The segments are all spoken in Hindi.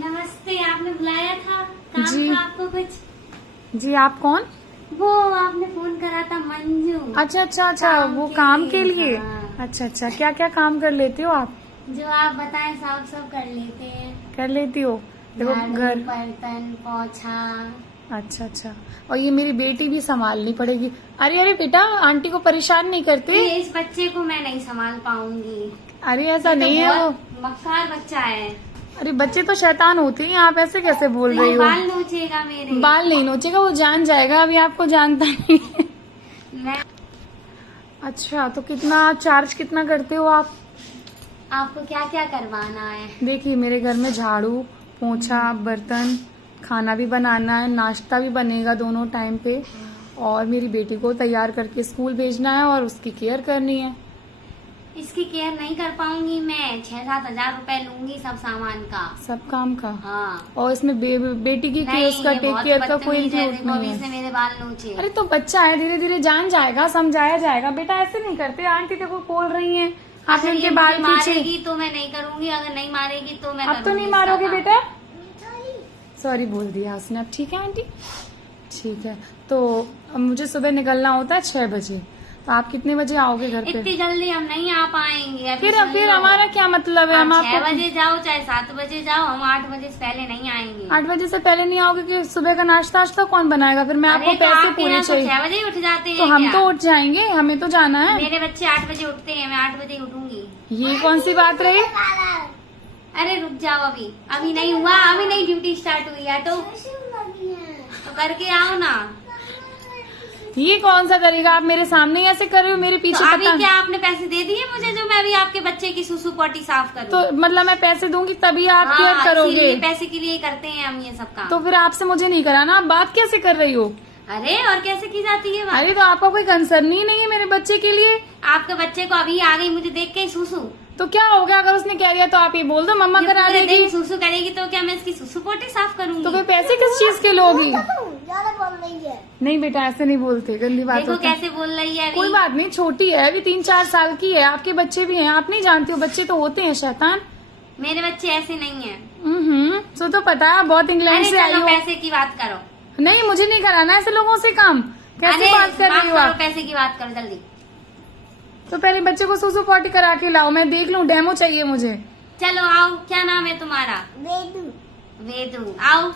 नमस्ते, आपने बुलाया था? काम जी। था आपको कुछ? जी आप कौन? वो आपने फोन करा था, मंजू। अच्छा अच्छा अच्छा, वो काम के लिए। अच्छा अच्छा, क्या क्या काम कर लेती हो आप? जो आप बताएं सब कर लेते हैं। कर लेती हो? देखो झाड़ू, घर। बर्तन, पोछा। अच्छा अच्छा, और ये मेरी बेटी भी संभालनी पड़ेगी। अरे अरे बेटा, आंटी को परेशान नहीं करते? ये इस बच्चे को मैं नहीं संभाल पाऊंगी। अरे ऐसा नहीं है वो। मक्कार बच्चा है। अरे बच्चे तो शैतान होते हैं, आप ऐसे कैसे बोल रही हो? बाल नोचेगा मेरे। बाल नहीं नोचेगा, वो जान जाएगा, अभी आपको जानता नहीं है। मैं अच्छा, तो कितना चार्ज कितना करते हो आप? आपको क्या क्या करवाना है? देखिए, मेरे घर में झाड़ू, पोंछा, बर्तन, खाना भी बनाना है, नाश्ता भी बनेगा दोनों टाइम पे, और मेरी बेटी को तैयार करके स्कूल भेजना है और उसकी केयर करनी है। इसकी केयर नहीं कर पाऊंगी मैं। 6-7 हजार रुपए लूंगी सब सामान का। सब काम का? हाँ। और इसमें बेटी की नहीं, उसका ये टेक बहुत केयर का कोई बदतमीज है। जरूरत देखो, अभी नहीं इसने है। मेरे बाल नोचे। अरे तो बच्चा है, धीरे धीरे जान जाएगा, समझाया जाएगा। बेटा ऐसे नहीं करते, आंटी देखो बोल रही हैं, आपने अगर उनके ये बाल मुझे खींचे। मारेगी तो मैं नहीं करूंगी, अगर नहीं मारेगी तो मैं अब तो करूंगी नहीं इसका मारोगे काम। बेटा? सॉरी बोल दिया उसने। अब ठीक है आंटी? ठीक है, तो अब मुझे सुबह निकलना होता है 6 बजे, तो आप कितने बजे आओगे घर पे? इतनी जल्दी हम नहीं आ पाएंगे। अभी फिर सुन लो। हमारा क्या मतलब है? हम आप 6 आपको बजे जाओ चाहे 7 बजे जाओ, हम 8 बजे से पहले नहीं आएंगे। 8 बजे से पहले नहीं आओगे कि सुबह का नाश्ता वाश्ता कौन बनाएगा? फिर मैं आपको अरे तो पैसे आपके पूरे यहाँ तो चाहिए। 6 बजे ही उठ जाते हैं तो हम क्या? तो उठ जाएंगे, हमें तो जाना है। मेरे बच्चे 8 बजे उठते हैं, मैं 8 बजे ही उठूंगी। ये कौन सी बात रही? अरे रुक जाओ, अभी नहीं हुआ, अभी नहीं ड्यूटी स्टार्ट हुई है तो करके आओ ना। ये कौन सा तरीका? आप मेरे सामने ही ऐसे कर रहे हो, मेरे पीछे तो अभी पता। क्या आपने पैसे दे दिए मुझे जो मैं अभी आपके बच्चे की सुसु पोटी साफ करूं? तो मतलब मैं पैसे दूंगी तभी आप हाँ, केयर करोगे? इसीलिए पैसे के लिए करते हैं हम ये सब काम। तो फिर आपसे मुझे नहीं कराना, आप बात कैसे कर रही हो? अरे और कैसे की जाती है बात? अरे तो आपका कोई कंसर्न ही नहीं है मेरे बच्चे के लिए? आपके बच्चे को अभी आ गई मुझे देख के ही सुसु। तो क्या हो गया? अगर उसने कह दिया तो आप ये बोल दो मम्मा करा पूरे लेगी। दिन सुसु करेगी तो क्या मैं इसकी सुसु पोटी साफ करूंगी? तो फिर पैसे किस चीज के लोगी? ज्यादा बोल रही है। नहीं बेटा, ऐसे नहीं बोलते, गंदी बात देखो होती है। कैसे बोल रही है कोई अभी। बात नहीं, छोटी है अभी, 3-4 साल की है। आपके बच्चे भी हैं, आप नहीं जानते हो, बच्चे तो होते हैं शैतान। मेरे बच्चे ऐसे नहीं है। सो तो पता है, बहुत इंग्लैंड अरे से आई चलो हो। पैसे की बात करो। नहीं, मुझे नहीं कराना ऐसे लोगों से काम। कैसे अरे बात कर रही हो करो, आप? पैसे की बात करो जल्दी। तो पहले बच्चे को सुसु पॉटी करा के लाओ, मैं देख लूं, डेमो चाहिए मुझे। चलो आओ, क्या नाम है तुम्हारा? वेदू। वेदू, आओ।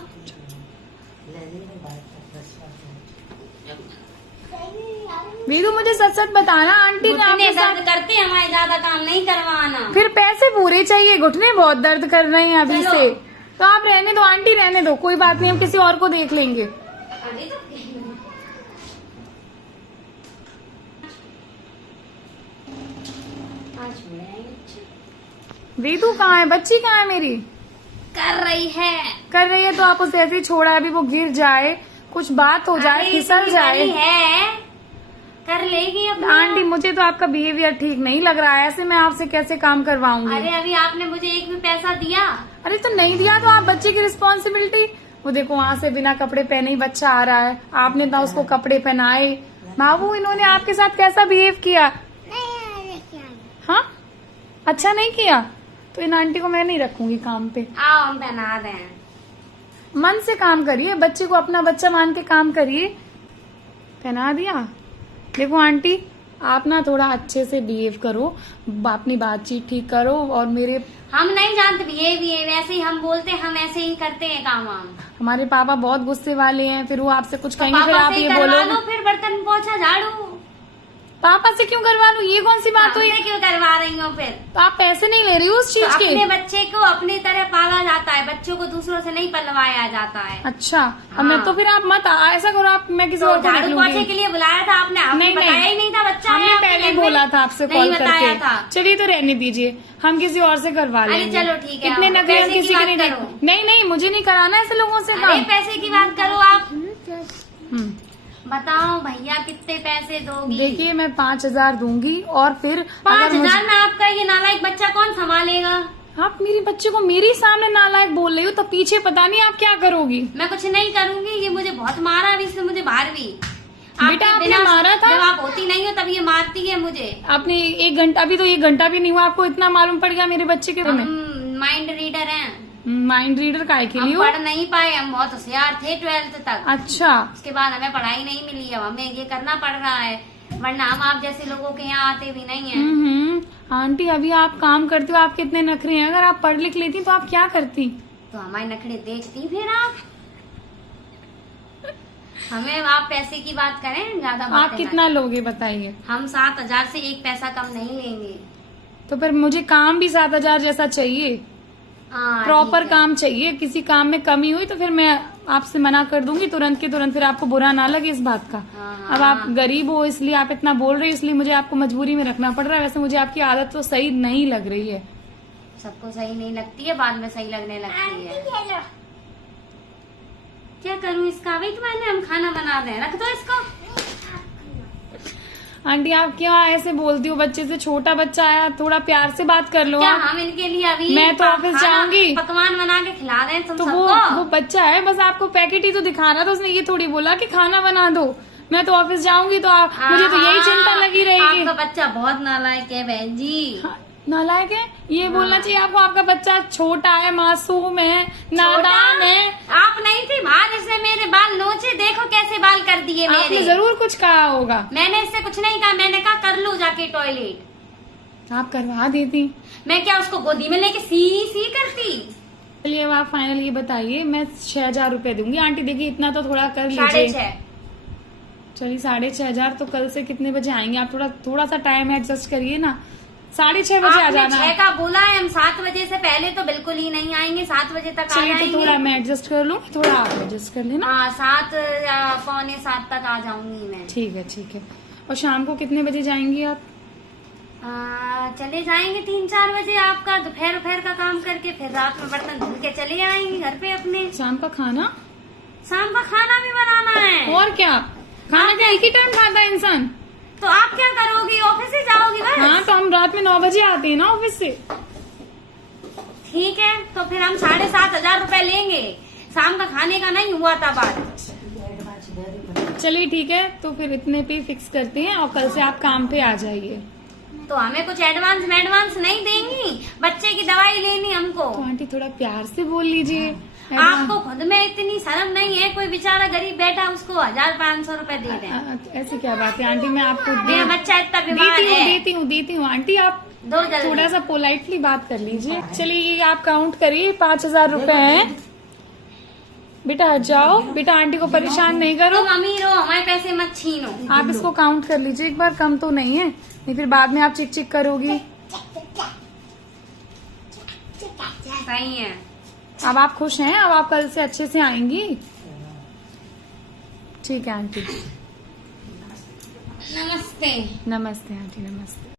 वीरू मुझे सच सच बताना, आंटी ने घुटने आपके दर्द साथ। करते हैं, हमारे ज्यादा काम नहीं करवाना। फिर पैसे पूरे चाहिए, घुटने बहुत दर्द कर रहे हैं अभी चलो। से। तो आप रहने दो आंटी, रहने दो, कोई बात नहीं, हम किसी और को देख लेंगे। अरे तो आज वीरू कहाँ है? बच्ची कहाँ है मेरी? कर रही है। कर रही है तो आप उसे ऐसे ही छोड़ा है, अभी वो गिर जाए, कुछ बात हो जाए, अरे फिसल इतनी जाए। बड़ी है, कर लेगी अपने आंटी आप। मुझे तो आपका बिहेवियर ठीक नहीं लग रहा है, ऐसे मैं आपसे कैसे काम करवाऊंगी? अरे अभी आपने मुझे एक भी पैसा दिया? अरे तो नहीं दिया तो आप बच्चे की रिस्पॉन्सिबिलिटी। वो देखो वहाँ से बिना कपड़े पहने ही बच्चा आ रहा है, आपने ना उसको कपड़े पहनाए। बाबू इन्होंने आपके साथ कैसा बिहेव किया? हाँ, अच्छा नहीं किया? तो इन आंटी को मैं नहीं रखूंगी काम पे। आओ हम पहना दें। मन से काम करिए, बच्चे को अपना बच्चा मान के काम करिए। पहना दिया? देखो आंटी, आप ना थोड़ा अच्छे से बिहेव करो, अपनी बातचीत ठीक करो। और मेरे हम नहीं जानते ये वैसे ही हम बोलते हैं, हम ऐसे ही करते हैं काम हम। हमारे पापा बहुत गुस्से वाले हैं, फिर वो आपसे कुछ कहेंगे, फिर पापा आप से ही ये करवा बोलो। लो, फिर बर्तन पोछा झाड़ू। पापा से क्यों करवा लूं? ये कौन सी बात हुई? हमसे क्यों करवा रही हो फिर? तो आप पैसे नहीं ले रही हो उस चीज तो के? अपने बच्चे को अपनी तरह पाला जाता है, बच्चों को दूसरों से नहीं पलवाया जाता है। अच्छा, अब मैं तो फिर आप मत ऐसा करो, आप मैं किसी तो और को देख झाड़ू पोछे लूंगी। के लिए बुलाया था आपने? आपने नहीं, बताया नहीं। ही नहीं था बच्चा है हमने आपके पहले घर में? बोला था आपसे नहीं कॉल बताया करके। था। चलिए तो रहने दीजिए, हम किसी और से करवा अरे लेंगे। चलो ठीक है, इतने आओ, नखरे हम पैसे की किसी के बात नहीं करो। नहीं नहीं, मुझे नहीं कराना ऐसे लोगों से अरे काम। पैसे की बात करो आप। हम्म, बताओ भैया कितने पैसे दोगी? देखिए मैं 5,000 दूंगी, और फिर 5,000 में आपका ये नालायक बच्चा कौन संभालेगा? आप मेरे बच्चे को मेरे सामने नालायक बोल रही हो, तो पीछे पता नहीं आप क्या करोगी। मैं कुछ नहीं करूंगी, ये मुझे बहुत मारा अभी, इसने मुझे बाहर भी। बेटा, आपने मारा था? जब आप होती नहीं हो तब ये मारती है मुझे। आपने 1 घंटा भी, तो 1 घंटा भी नहीं हुआ, आपको इतना मालूम पड़ गया मेरे बच्चे के बारे में? माइंड रीडर हैं। माइंड रीडर काय के हम लिए हो? पढ़ नहीं पाए, हम बहुत होशियार थे 12th तक। अच्छा, उसके बाद हमें पढ़ाई नहीं मिली, अब हमें ये करना पड़ रहा है, वरना हम आप जैसे लोगों के यहाँ आते भी नहीं है। आंटी अभी आप काम करती हो, आपके इतने नखरे हैं, अगर आप पढ़ लिख लेती तो आप क्या करती? तो हमारे नखरे देखती फिर आप। हमें आप पैसे की बात करें, ज्यादा बात आप कितना लोगे बताइए? हम 7,000 से एक पैसा कम नहीं लेंगे। तो फिर मुझे काम भी 7,000 जैसा चाहिए, हाँ, प्रॉपर ठीक है। काम चाहिए। किसी काम में कमी हुई तो फिर मैं आपसे मना कर दूंगी तुरंत के तुरंत, फिर आपको बुरा ना लगे इस बात का। हाँ, अब आप गरीब हो इसलिए आप इतना बोल रहे हो, इसलिए मुझे आपको मजबूरी में रखना पड़ रहा है। वैसे मुझे आपकी आदत तो सही नहीं लग रही है। सबको सही नहीं लगती है, बाद में सही लगने लगती है। क्या करूं इसका? वही तो मैंने, हम खाना बना दें, रख दो इसको। आंटी आप क्या ऐसे बोलती हो? बच्चे से, छोटा बच्चा आया, थोड़ा प्यार से बात कर लो क्या आप। हम इनके लिए अभी मैं तो ऑफिस खाना, जाऊंगी। पकवान बना के खिला दें तुम तो सबको? वो बच्चा है, बस आपको पैकेट ही तो दिखा रहा था, उसने ये थोड़ी बोला कि खाना बना दो। मैं तो ऑफिस जाऊंगी तो मुझे तो यही चिंता लगी रहेगी। आपका बच्चा बहुत नालायक है बहन जी। हाँ, नालायक है ये बोलना चाहिए आपको। आपका बच्चा छोटा है, मासूम है, नादान है। आप नहीं थी वहाँ जिसने मेरे बाल नोचे, देखो कैसे बाल कर दिए आपने मेरे। जरूर कुछ कहा होगा। मैंने इससे कुछ नहीं कहा, मैंने कहा कर लूं जाके टॉयलेट। आप करवा देती। मैं क्या उसको गोदी में लेके सी करती? चलिए अब आप फाइनल ये बताइए, मैं 6,000 रुपए दूंगी। आंटी देखिए इतना तो थोड़ा कर लीजिए। 6,500। चलिए 6,500। तो कल से कितने बजे आएंगे आप? थोड़ा सा टाइम एडजस्ट करिए ना। 6:30 बजे आ आपने जाना। 6 का बोला है, हम 7 बजे से पहले तो बिल्कुल ही नहीं आएंगे, 7 बजे तक आ चलिए तो जाएंगे। थोड़ा मैं एडजस्ट कर लूँ, थोड़ा आप एडजस्ट कर लेना। हाँ, 7 या 6:45 तक आ जाऊंगी मैं। ठीक है ठीक है। और शाम को कितने बजे जाएंगी आप? चले जाएंगे 3-4 बजे। आपका दोपहर का काम करके फिर रात में बर्तन धुल के चले आएंगे घर पे अपने। शाम का खाना? शाम का खाना भी बनाना है। और क्या, खाना क्या एक ही टाइम खाता है इंसान? तो आप क्या करोगी? ऑफिस से जाओगी बस? हाँ, तो हम रात में 9 बजे आते हैं ना ऑफिस से। ठीक है, तो फिर हम 7,500 रुपए लेंगे। शाम का खाने का नहीं हुआ था बात। चलिए ठीक है, तो फिर इतने पे फिक्स करते हैं और कल से आप काम पे आ जाइए। तो हमें कुछ एडवांस नहीं देंगी? बच्चे की दवाई लेनी हमको। तो आंटी थोड़ा प्यार से बोल लीजिए। आपको खुद में इतनी शर्म नहीं है? कोई बेचारा गरीब बैठा, उसको 1,500 रुपए दे दें। ऐसी क्या बात है आंटी, मैं आपको मेरा बच्चा इतना बीमार है। देती हूँ आंटी, आप दो जल्दी। थोड़ा सा पोलाइटली बात कर लीजिए। चलिए ये आप काउंट करिए, 5,000 रुपए हैं। बेटा हट जाओ, बेटा आंटी को परेशान नहीं करो। तुम अमीर हो, हमारे पैसे मत छीनो। आप इसको काउंट कर लीजिए एक बार, कम तो नहीं है, नहीं फिर बाद में आप चिक चिक करोगी। सही है। अब आप खुश हैं? अब आप कल से अच्छे से आएंगी? ठीक है आंटी। नमस्ते। नमस्ते आंटी, नमस्ते।